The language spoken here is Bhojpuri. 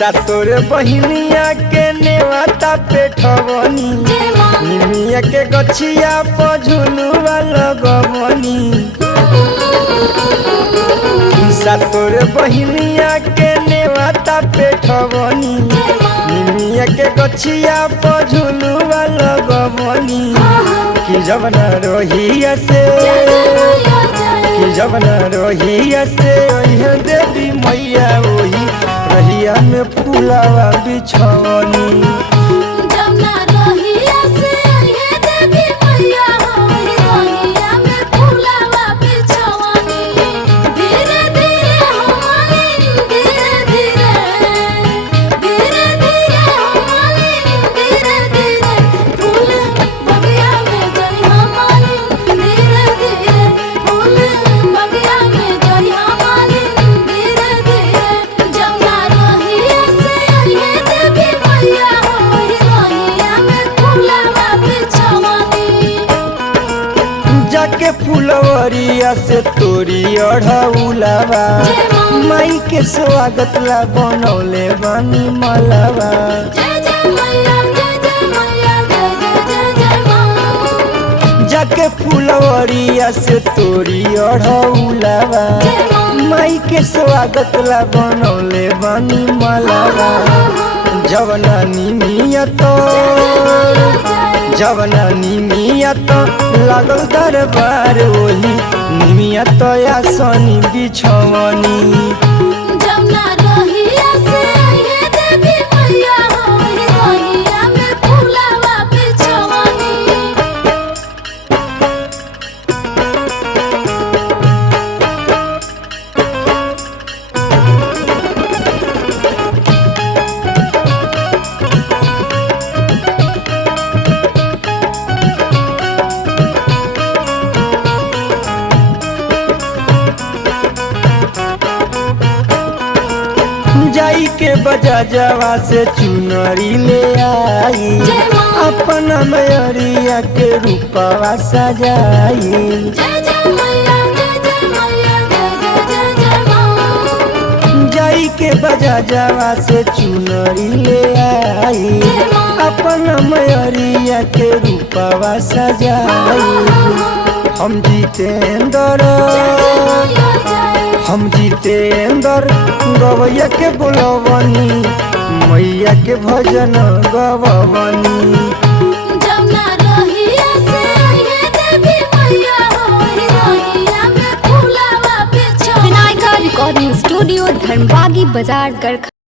तोरे बहिनिया के नेवाता पेठवनी निमिया के गछिया पर झुलुआ लगवनी। तोरे बहिनिया के नेवाता पेठवनी निमिया के गछिया पर झुलुआ लगवनी। कि जब न रोहिया से ओहे देवी मैया ओही रहिया में फूलावा बिछवनी। जाके फुलवरिया से तोरी अढ़ौलावा माई के स्वागत ला बनौले बानी मलावा। जाके फुलवरिया से तोरी अढ़ौलावा माई के स्वागत ला बनौले बानी मलावा। जवना निमिया तो लागल दरबार ओही निमिया तो आसनी बिछवनी। जाई के बजा जवा से चुनरी ले आई अपना मैरिया के रूपवा सजाई। जाई के बजा जवा से चुनरी ले आई अपना मैरिया के रूपवा सजाई। हम जितेंद्र गवैया के बोलवनी मैया के भजन गवनी। विनायका रिकॉर्डिंग स्टूडियो धर्मबागी बाजार गरखा।